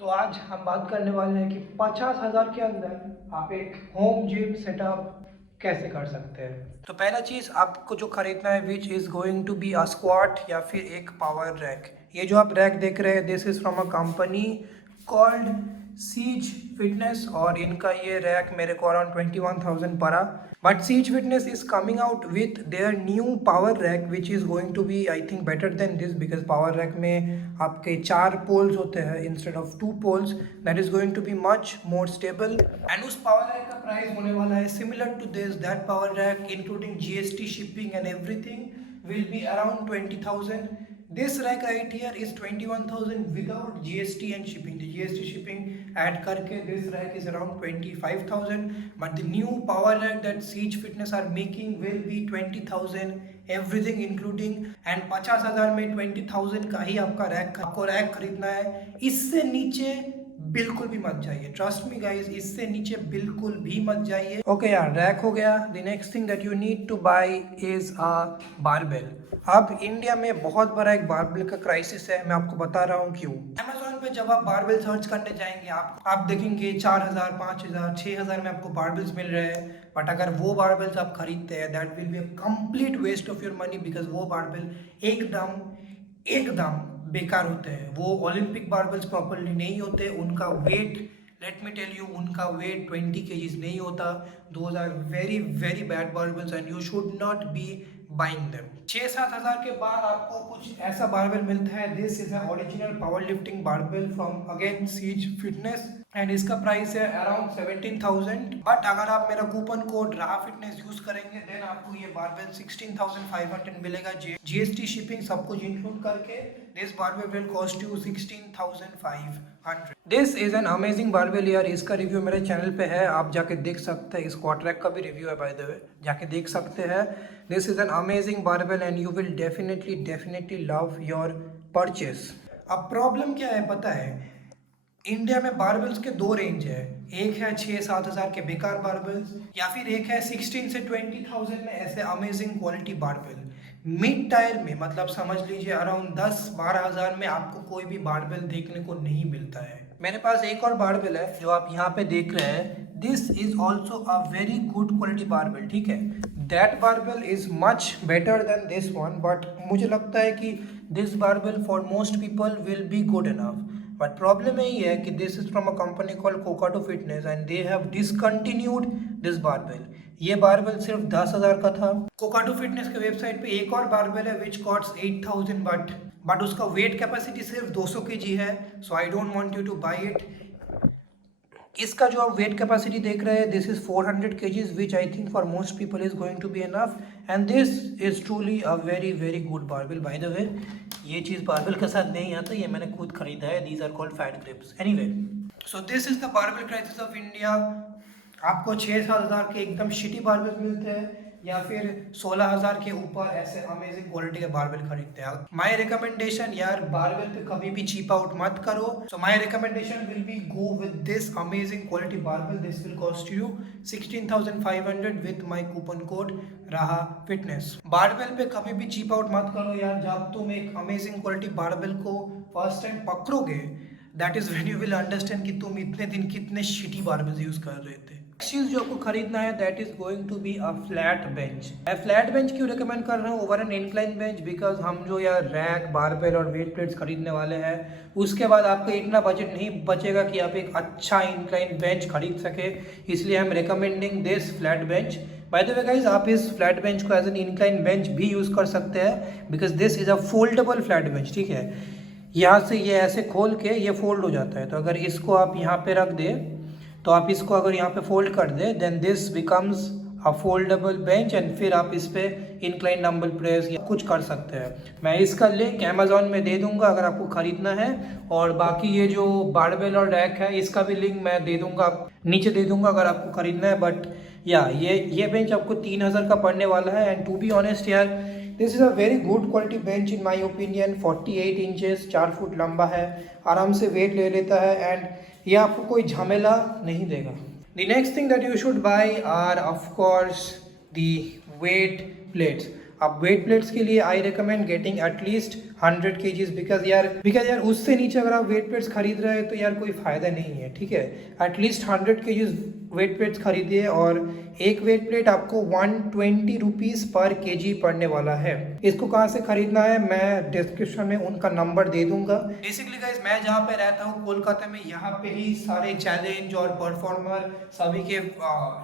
तो आज हम बात करने वाले हैं कि 50,000 के अंदर आप एक होम जिम सेटअप कैसे कर सकते हैं। तो पहला चीज़ आपको जो खरीदना है which is going to be a squat या फिर एक पावर रैक। ये जो आप रैक देख रहे हैं this is from a company called Cees fitness और इनका ये रैक मेरे को अराउंड 21,000 पड़ा। But Cees fitness is coming out with their new power rack which is going to be I think better than this because power rack में आपके 4 poles होते हैं instead of 2 poles. That is going to be much more stable and उस power rack का price होने वाला है similar to this. That power rack including GST shipping and everything will be around 20,000. This rack right here is 21,000 without GST and shipping. The GST shipping add karke this rack is around 25,000. But the new power rack that Siege Fitness are making will be 20,000 everything including and 50,000 में 20,000 का ही आपको rack खरीदना है। इससे नीचे बिल्कुल भी मत जाइए। ट्रस्ट मी गाइस, इससे नीचे बिल्कुल भी मत जाइए। ओके यार, रैक हो गया। The next thing that you need to buy is a barbell. अब इंडिया में बहुत बड़ा एक बारबेल का क्राइसिस है। मैं आपको बता रहा हूँ क्यों। अमेजोन पे जब आप बारबेल सर्च करने जाएंगे आप देखेंगे 4,000 5,000 6,000 में आपको बारबेल्स मिल रहे हैं। बट अगर वो बारबेल्स आप खरीदते हैं that will be a complete waste of your money because वो बारबेल एकदम एकदम बेकार होते हैं। वो ओलंपिक बारबल्स प्रॉपरली नहीं होते। उनका weight let me tell you उनका वेट 20 केजीज नहीं होता। Those are very very bad barbells and you should not be buying them. 6-7 हज़ार के बाद आपको कुछ ऐसा बारबेल मिलता है। This is a original power lifting barbell from again Cees fitness and इसका प्राइस है अराउंड 17,000। बट अगर आप मेरा coupon code Raha fitness use करेंगे देन आपको ये बारबेल 16,500 मिलेगा। जीएसटी शिपिंग सब कुछ इंक्लूड करके this barbell will cost you 16,500। This is an amazing barbell यार। इसका रिव्यू मेरे चैनल पे है, आप जाके देख सकते हैं। इस क्वाड रैक का भी रिव्यू है बाय द वे, जाके देख सकते हैं। This is an amazing barbell and you will definitely love your purchase. अब प्रॉब्लम क्या है पता है, इंडिया में बारबेल्स के दो रेंज है। एक है 6-7 हज़ार के बेकार बारबेल्स या फिर एक है 16 से 20,000 में ऐसे amazing quality barbell. Mid tyre में मतलब समझ लीजिए अराउंड 10-12 हज़ार में आपको कोई भी बारबेल देखने को नहीं मिलता है। मेरे पास एक और बारबेल है जो आप यहाँ पे देख रहे हैं। This is also a very good quality barbell, ठीक है। That barbell is much better than this one but मुझे लगता है कि this barbell for most people will be good enough. But problem यही है कि this is from a company called Kokato fitness and they have discontinued this barbell. ये barbell सिर्फ 10,000 का था। कोकाटो फिटनेस के वेबसाइट पे एक और बारबेल है विच कॉस्ट 8,000 बट उसका वेट कैपेसिटी सिर्फ 200 केजी है। So I don't want you to buy it. इसका जो आप वेट कैपेसिटी देख रहे हैं this is 400 kgs which I think for most people is going to be enough and this is truly a very very good barbell. By the way ये चीज़ barbell के साथ नहीं आता, ये मैंने खुद खरीदा है। These are called fat grips. Anyway so this is the barbell crisis of India. आपको 6-7 हज़ार के एकदम शिटी बारबेल मिलते हैं या फिर 16,000 के ऊपर ऐसे अमेजिंग क्वालिटी के बारबेल खरीदते हैं। माय रिकमेंडेशन यार, बारबेल पे कभी भी चीप आउट मत करो। So my recommendation will be go with this amazing quality barbell. This will cost you 16,500 with my coupon code Raha fitness. Barbell पे कभी भी चीप आउट मत करो यार। जब तुम एक अमेजिंग क्वालिटी बारबेल को फर्स्ट टाइम पकड़ोगे that is when you will understand कि तुम इतने दिन कितने शिटी बारबेल यूज कर रहे थे। चीज जो आपको खरीदना है that is going to be a flat bench. मैं फ्लैट बेंच क्यों रिकमेंड कर रहा हूँ over an incline bench because हम जो यार रैक बारबेल और वेट प्लेट्स खरीदने वाले हैं उसके बाद आपका इतना बजट नहीं बचेगा कि आप एक अच्छा इंक्लाइन बेंच खरीद सके। इसलिए हम recommending this flat bench. Bye the way guys आप इस फ्लैट बेंच को एज एन इंक्लाइन बेंच भी यूज कर सकते हैं because this is a foldable flat bench, ठीक है। यहाँ से ये ऐसे खोल के ये फोल्ड हो जाता है। तो अगर इसको आप यहाँ पे रख दे तो आप इसको अगर यहाँ पे फोल्ड कर दे then this becomes a foldable bench and फिर आप इस पे इंक्लाइन डंबल प्रेस या कुछ कर सकते हैं। मैं इसका लिंक अमेजोन में दे दूंगा अगर आपको खरीदना है और बाकी ये जो बारबेल और रैक है इसका भी लिंक मैं दे दूंगा, नीचे दे दूंगा अगर आपको खरीदना है। बट या ये बेंच आपको 3,000 का पड़ने वाला है एंड टू बी ऑनेस्ट यार this is a very good quality bench in my opinion. 48 inches 4 foot लंबा है, आराम से वेट ले लेता है एंड ये आपको कोई झमेला नहीं देगा। The next thing that you should buy are of course the weight plates। अब वेट प्लेट्स के लिए I recommend getting at least 100 kgs because यार उससे नीचे अगर आप वेट प्लेट्स खरीद रहे हैं तो यार कोई फ़ायदा नहीं है, ठीक है। एटलीस्ट 100 kgs वेट प्लेट्स खरीदिए और एक वेट प्लेट आपको 120 रुपीज़ पर केजी पड़ने वाला है। इसको कहाँ से खरीदना है मैं डिस्क्रिप्शन में उनका नंबर दे दूंगा। बेसिकली गाइस मैं जहाँ पे रहता हूँ कोलकाता में, यहाँ पे ही सारे चैलेंज और परफॉर्मर सभी के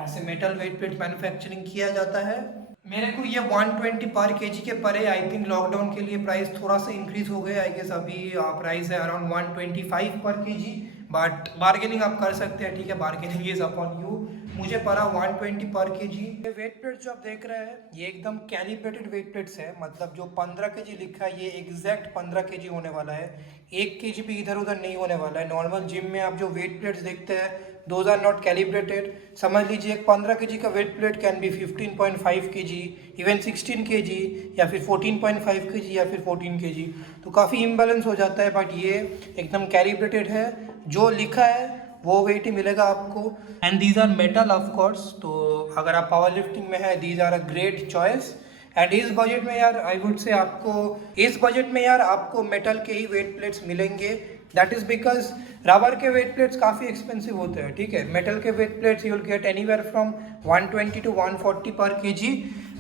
ऐसे मेटल वेट प्लेट मैन्युफैक्चरिंग किया जाता है। मेरे को ये 120 पर केजी के परे, आई थिंक लॉकडाउन के लिए प्राइस थोड़ा सा इंक्रीज हो गया, आई गेस अभी प्राइस है अराउंड 125 पर केजी, बट बार्गेनिंग आप कर सकते हैं, ठीक है, बार्गेनिंग इज अपॉन यू। मुझे पड़ा 120 पर केजी। ये वेट प्लेट्स जो आप देख रहे हैं ये एकदम कैलिब्रेटेड वेट प्लेट्स है, मतलब जो 15 केजी लिखा है ये एग्जैक्ट 15 केजी होने वाला है, 1 केजी भी इधर उधर नहीं होने वाला है। नॉर्मल जिम में आप जो वेट प्लेट्स देखते हैं दोज आर नॉट कैलिब्रेटेड। समझ लीजिए एक 15 केजी का weight plate can be 15.5 KG, even 16 KG या फिर 14.5 केजी या फिर 14 केजी, तो काफ़ी इम्बैलेंस हो जाता है। बट ये एकदम कैलिब्रेटेड है, जो लिखा है वो वेट ही मिलेगा आपको। And these are metal of course, तो अगर आप पावर लिफ्टिंग में है these are a great choice. And इस बजट में यार आई वुड से आपको मेटल के ही वेट प्लेट्स मिलेंगे। दैट इज बिकॉज रबर के वेट प्लेट्स काफ़ी एक्सपेंसिव होते हैं, ठीक है। मेटल के weight plates you will get anywhere from 120 to 140 पर केजी,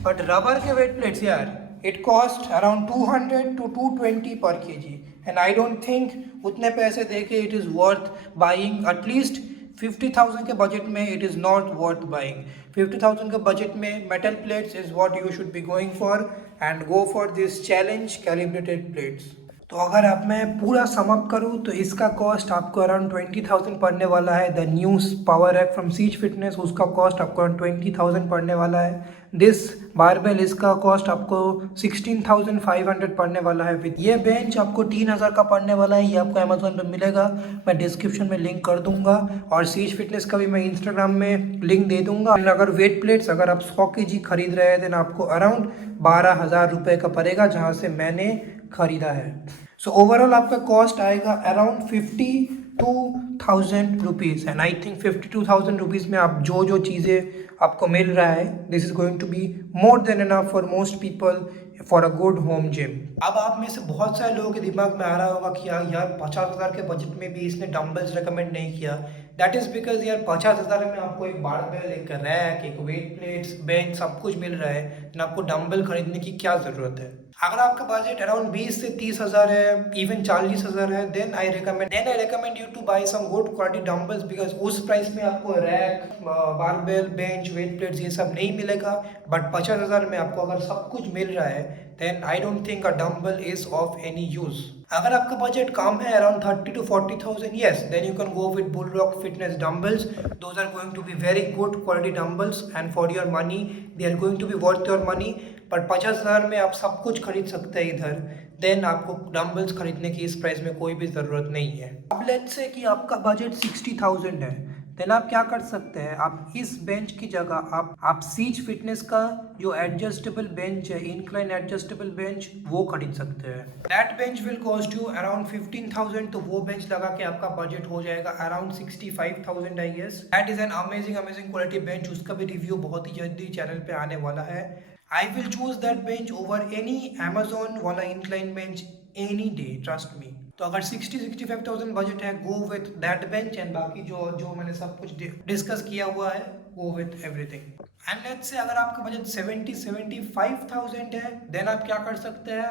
बट रबर के वेट प्लेट्स यार इट कॉस्ट अराउंड 200 to 220 पर KG, and I don't think उतने पैसे दे के it is worth buying. At least 50,000 के बजट में it is not worth buying. 50,000 के बजट में metal plates is what you should be going for, and go for this challenge calibrated plates. तो अगर आप मैं पूरा समअप करूँ तो इसका कॉस्ट आपको अराउंड 20,000 पड़ने वाला है। The new power rack from Cees fitness, उसका कॉस्ट आपको अराउंड 20,000 पड़ने वाला है। दिस बारबेल, इसका कॉस्ट आपको 16,500 पड़ने वाला है। विद ये बेंच आपको 3,000 का पड़ने वाला है, ये आपको अमेजोन पे मिलेगा, मैं डिस्क्रिप्शन में लिंक कर दूंगा, और सीज फिटनेस का भी मैं इंस्टाग्राम में लिंक दे दूंगा। अगर वेट प्लेट्स अगर आप 100 kg खरीद रहे हैं देन आपको अराउंड 12,000 रुपये का पड़ेगा, जहाँ से मैंने खरीदा है। सो ओवरऑल आपका कॉस्ट आएगा around 52,000 rupees, and I think 52,000 rupees में आप जो जो चीज़ें आपको मिल रहा है this is going to be more than enough for most people for a good home gym. अब आप में से बहुत सारे लोगों के दिमाग में आ रहा होगा कि यार 50,000 के बजट में भी इसने डंबल्स रिकमेंड नहीं किया। दैट इज़ बिकॉज यार 50,000 में आपको एक बारबेल, एक रैक, एक वेट प्लेट्स, बेंच सब कुछ मिल रहा है, तो आपको डंबल खरीदने की क्या ज़रूरत है। अगर आपका बजट अराउंड 20 से 30,000 है, इवन 40,000 है, then I recommend you to buy some good quality dumbbells, because उस प्राइस में आपको rack, barbell, bench, weight plates ये सब नहीं मिलेगा। बट 50,000 में आपको अगर सब कुछ मिल रहा है then I don't think a dumbbell is of any use. अगर आपका बजट कम है around 30 to 40,000, yes, then you can go with Bullrock Fitness dumbbells. Those are going to be very good quality dumbbells, and for your money they are going to be worth your money. पर 50,000 में आप सब कुछ खरीद सकते हैं इधर, then आपको डम्बल्स खरीदने की इस प्राइस में कोई भी ज़रूरत नहीं है। अब लेट्स से कि आपका बजट 60,000 है, देन आप क्या कर सकते हैं, आप इस बेंच की जगह आप सीज फिटनेस का जो एडजस्टेबल बेंच है, इंक्लाइन एडजस्टेबल बेंच, वो खरीद सकते हैं। That bench will cost you around 15,000, तो वो बेंच लगा के आपका बजट हो जाएगा around 65,000 I guess. That is an amazing quality bench, उसका भी रिव्यू बहुत ही जल्दी चैनल पे आने वाला है। I will choose that bench over any Amazon वाला incline bench any day, trust me। तो अगर 60-65,000 बजट है, go with that bench, and बाकी जो मैंने सब कुछ डिस्कस किया हुआ है, go with everything। And let's say अगर आपका बजट 70-75,000 है, then आप क्या कर सकते हैं,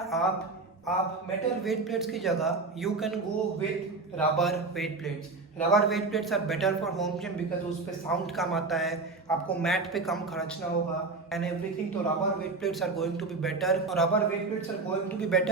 आप मेटल वेट प्लेट्स की जगह you can go with rubber weight plates. Rubber weight plates are better for home gym because उस पर साउंड कम आता है, आपको मैट पे कम खर्चना होगा एंड एवरीथिंग। तो rubber weight plates are going to be better,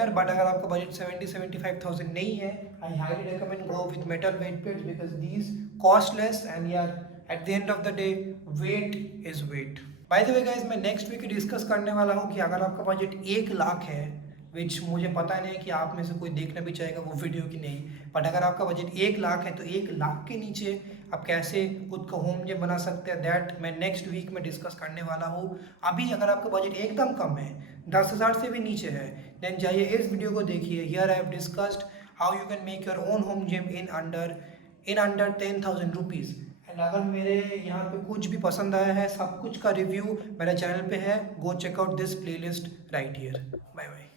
but अगर आपका बजट 70-75,000 नहीं है, I highly recommend go with metal weight plates because these cost less, and यार at the end of the day weight is weight. By the way guys, मैं next week discuss करने वाला हूँ कि अगर आपका बजट 1 लाख है, विच मुझे पता नहीं कि आप में से कोई देखना भी चाहेगा वो वीडियो कि नहीं, बट अगर आपका बजट 1 लाख है तो 1 लाख के नीचे आप कैसे खुद का होम जिम बना सकते हैं, दैट मैं नेक्स्ट वीक में डिस्कस करने वाला हूँ। अभी अगर आपका बजट एकदम कम है, 10,000 से भी नीचे है, देन जाइए इस वीडियो को देखिए। Here I have discussed how you can make your own home gym in under 10,000 rupees. And अगर मेरे यहाँ पे कुछ भी पसंद आया है, सब कुछ का रिव्यू मेरे चैनल पे है, go check out this playlist right here. Bye bye.